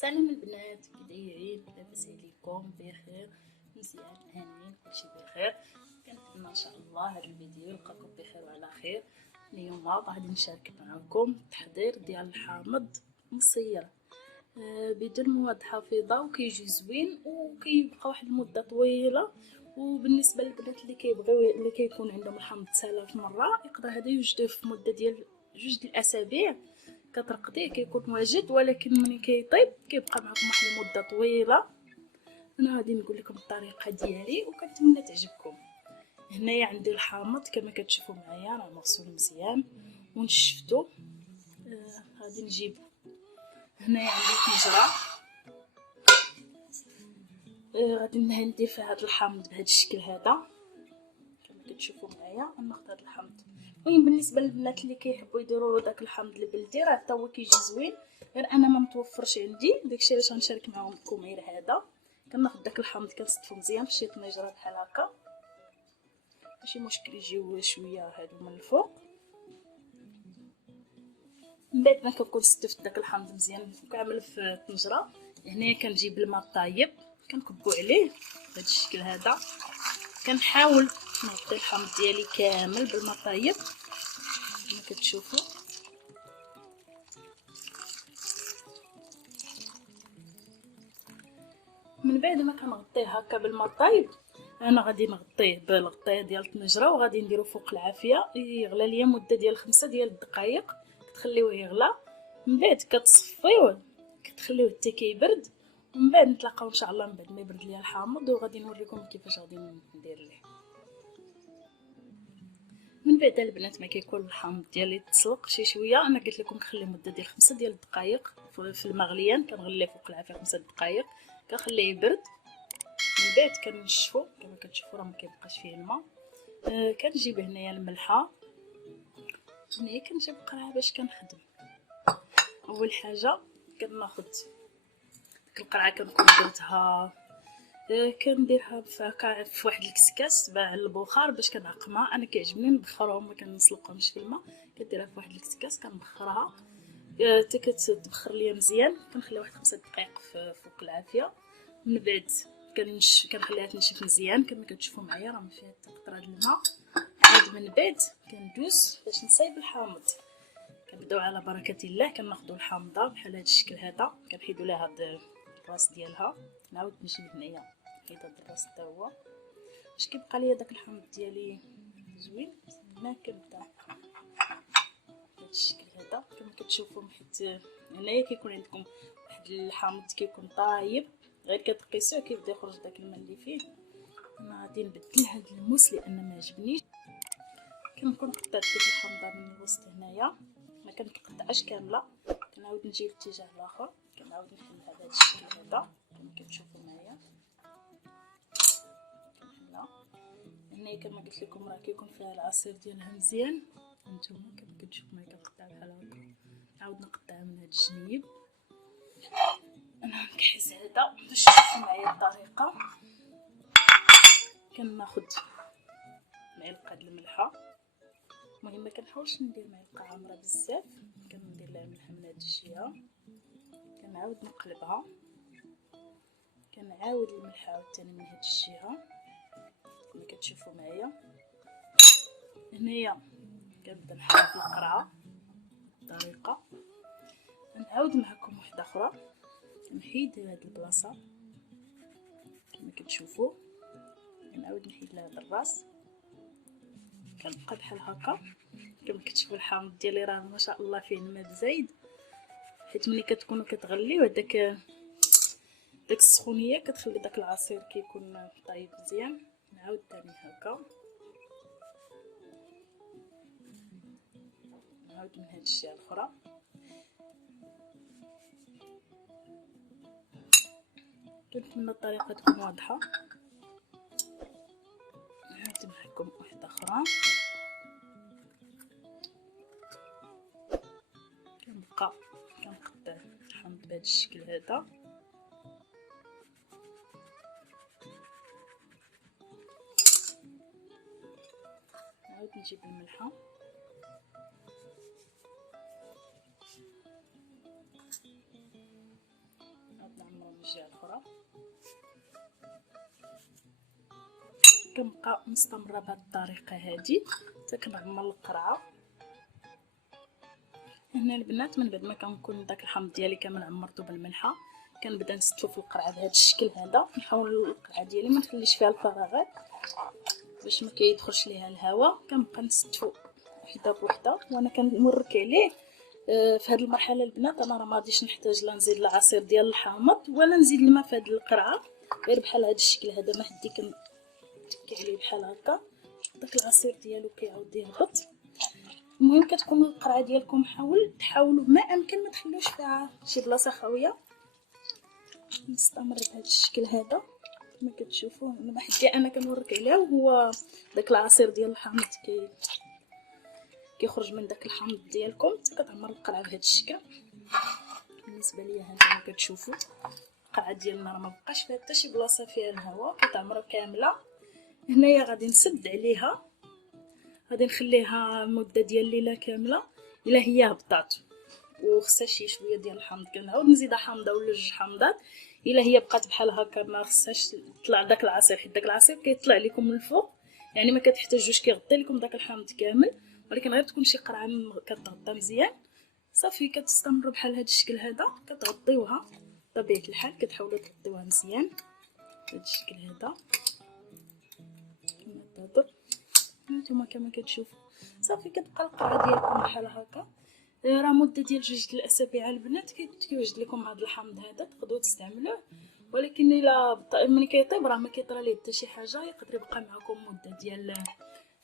سلام البنات، كي دايرين؟ لاباس عليكم؟ بخير؟ مزيان؟ هانيين؟ كلشي بخير؟ كنتمنى ان شاء الله هذا الفيديو يلقاكم بخير وعلى خير. اليوم غادي نشارك معكم التحضير ديال الحامض مصير بدون مواد حافظه، وكيجي زوين وكيبقى واحد المده طويله. وبالنسبه للبنات اللي كيبغيو اللي كيكون عندهم الحامض تسالى في مره، يقدر هذا يوجدوه في مده ديال 2 الاسابيع. كترقديه كيكون واجد، ولكن ملي كيطيب كيبقى معكم واحد المده طويله. انا غادي نقول لكم الطريقه ديالي وكنتمنى تعجبكم. هنايا عندي الحامض كما كتشوفوا معايا، راه مغسول مزيان ونشفتو. غادي نجيب هنايا عندي طنجره، غادي ندير فيها هذا الحامض بهذا الشكل هذا كما كتشوفوا معايا. غناخذ هذا الحامض. المهم بالنسبه للبنات اللي كيحبوا يديروا داك الحامض البلدي، راه حتى هو كيجي زوين، غير انا ما متوفرش عندي، داكشي علاش غنشارك معكم غير هذا. كناخذ داك الحامض كنصفو مزيان في شي طنجره بحال هكا، ماشي مشكل يجيو شويه هادو من الفوق. من بعد ما كنكون استفدت داك الحامض مزيان كامل في الطنجره، هنايا كنجيب الماء الطايب كنكبو عليه بهذا الشكل هذا. كنحاول نغطي الحامض ديالي كامل بالماء الطايب كما كتشوفوا. من بعد ما كنغطيه هكا بالماء الطايب، انا غادي نغطيه بالغطيه ديال الطنجره وغادي نديرو فوق العافيه يغلى ليا مده ديال 5 ديال الدقائق. كتخليوه يغلى، من بعد كتصفيوه كتخليوه حتى كيبرد، ومن بعد نتلاقاو ان شاء الله من بعد ما يبرد ليا الحامض وغادي نوريكم كيفاش غادي ندير ليه. من بعد البنات ما كيكون الحامض ديالي تسلق شي شويه، انا قلت لكم نخليه مده ديال 5 ديال الدقائق في الماء غليان. كنغليه فوق العافيه 5 دقائق كنخليه يبرد. من بعد كنشفو كما كتشوفوا راه ما كيبقاش فيه الماء. كنجيب هنايا الملحه، هنايا كنجيب قرعه باش كنخدم. اول حاجه كناخذ ديك القرعه كنكون درتها، كنديرها في واحد الكسكاس باع البخار باش كنعقمها. انا كيعجبني نبخرهم ما كنسلقهمش في الماء، كديرها في واحد الكسكاس كنبخرها حتى كتبخر ليا مزيان. كنخليها واحد 5 دقائق فوق العافيه. من بعد كنخليها تنشف مزيان كما كتشوفوا معايا، راه ما فيها حتى قطره د الماء. عاد من بعد كندوز باش نصايب الحامض. كنبداو على بركه الله. كناخذوا الحامضه بحال هذا الشكل هذا، كنحيدوا لها هاد الراس ديالها. نعاود نجيب هنايا حيد هاد الراس حتى هو باش كيبقى ليا داك الحامض ديالي زوين. ما كنبدا بهذا الشكل هذا كما كتشوفوا، حيت هنايا كيكون عندكم واحد الحامض كيكون طايب، غير كتقيسوه كيبدا يخرج داك الماء اللي فيه. انا غادي نبدل هاد الموس لان ما عجبنيش. كنكون قطعت ديك الحامضه من الوسط هنايا، ما كنقطعهاش كامله. كنعاود نجي للاتجاه الاخر، كنعاود نحلها بهذا الشكل هذا كما كتشوفوا معايا. كنحلها هنايا كما قلت لكم راه كيكون فيها العصير ديالها مزيان. هانتوما كما كتشوفوا معايا كنقطع بحال هكا، نعاود نقطعها من هذا الجنيب. انا نكحس هذا باش تشوفوا معايا الطريقه. كناخذ معلقه د الملحه، المهم ما كنحاولش ندير معلقه عامره بزاف، كندير لها ملح من هذه الجهه. كنعاود نقلبها، كنعاود الملح عاوتاني من هذه الجهه كما كتشوفوا معايا. هنايا كنبدا نحرك القرعه بالطريقه. نعاود معكم واحده اخرى، نحيد هاد البلاصه كما كتشوفوا، نعاود نحيد لها هذا الراس. كنبقى بحال هكا كما كتشوفوا. الحامض ديالي راه ما شاء الله فيه الماء زايد، حيت ملي كتكونوا كتغليوه داك السخونيه كتخلي داك العصير كيكون طايب مزيان. نعاود ثاني هكا، نعاود من هاد الجهه الاخرى. كنتمنى الطريقه تكون واضحه. نعاود معكم واحده اخرى. كنبقى كنقطع الحامض بهذا الشكل هذا. نعاود نجيب الملحه، الجهه الاخرى. كنبقى مستمره بهذه الطريقه هذه حتى كنعمر القرعه. هنا البنات من بعد ما كنكون داك الحامض ديالي كامل عمرته بالملحه، كنبدا نستفو في القرعه بهذا الشكل هذا. نحاول القرعه ديالي ما نخليش فيها الفراغات باش ما كيدخلش ليها الهواء. كنبقى نستفو وحده بوحده وانا كنورك عليه. في هذه المرحله البنات انا راه ما غاديش نحتاج لا نزيد العصير ديال الحامض ولا نزيد الماء في هذه القرعه، غير بحال هذا الشكل هذا ما حدي كنتكي عليه بحال هكا، داك العصير ديالو كيعاود يهبط. المهم كتكون القرعه ديالكم تحاولوا ما امكن ما تخلوش فيها شي بلاصه خاويه. نستمر بهذا الشكل هذا كما كتشوفوا. انا حدي انا كنوريك عليه وهو داك العصير ديال الحامض كيخرج من داك الحامض ديالكم حتى كتعمر القرعه بهذا الشكل. بالنسبه ليا ها انتم كتشوفوا القرعه ديالنا راه ما بقاش فيها حتى شي بلاصه فيها الهواء، كتعمر كامله. هنايا غادي نسد عليها، غادي نخليها مده ديال الليله كامله. الا هي هبطات وخصها شي شويه ديال الحامض كنعاود نزيدها حامضه ولا جوج حامضات. الا هي بقات بحال هكا ما خصهاش تطلع داك العصير، حيت داك العصير كيطلع لكم من الفوق، يعني ما كتحتاجوش كيغطي لكم داك الحامض كامل، ولكن غير تكون شي قرعه كتغطى مزيان. صافي كتستمروا بحال هذا الشكل هذا كتغطيوها بطبيعه الحال، كتحاولوا تغطيوها مزيان بهذا الشكل هذا كما تهضر نتوما كما كتشوفوا. صافي كتبقى القرعه ديالكم بحال هكا. راه مده ديال 2 الاسابيع البنات كيوجد لكم هذا الحامض هذا تقدروا تستعملوه، ولكن الا ملي كيطيب راه ما كيطرى ليه حتى شي حاجه، يقدر يبقى معكم مده ديال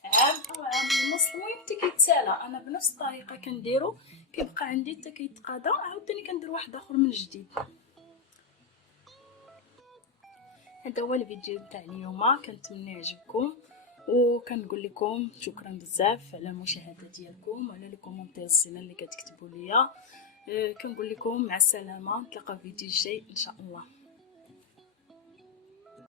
عام او عام ونص. المهم حتى كيتسالى. انا بنفس الطريقه كنديرو، كيبقى عندي حتى كيتقاضى عاوتاني كندير واحد اخر من جديد. هذا هو الفيديو تاع اليوم، كنتمنى يعجبكم وكنقول لكم شكرا بزاف على المشاهده ديالكم وعلى لي كومونتير الزينه اللي كتكتبوا ليا. كنقول لكم مع السلامه، نتلاقاو في فيديو جاي ان شاء الله.